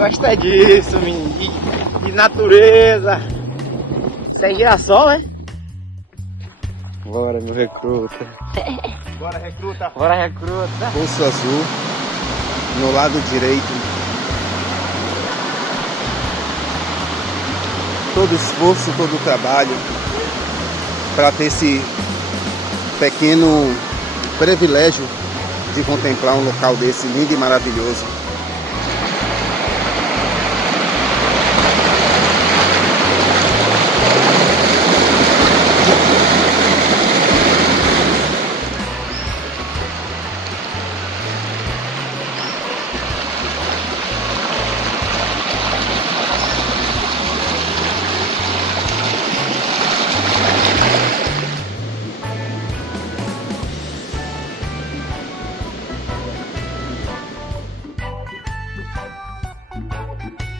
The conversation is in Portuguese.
Gosta disso, menino. De natureza. Isso é girassol, né? Bora, meu recruta. Bora, recruta. Bora, recruta. Poço Azul, no lado direito. Todo esforço, todo o trabalho para ter esse pequeno privilégio de contemplar um local desse lindo e maravilhoso.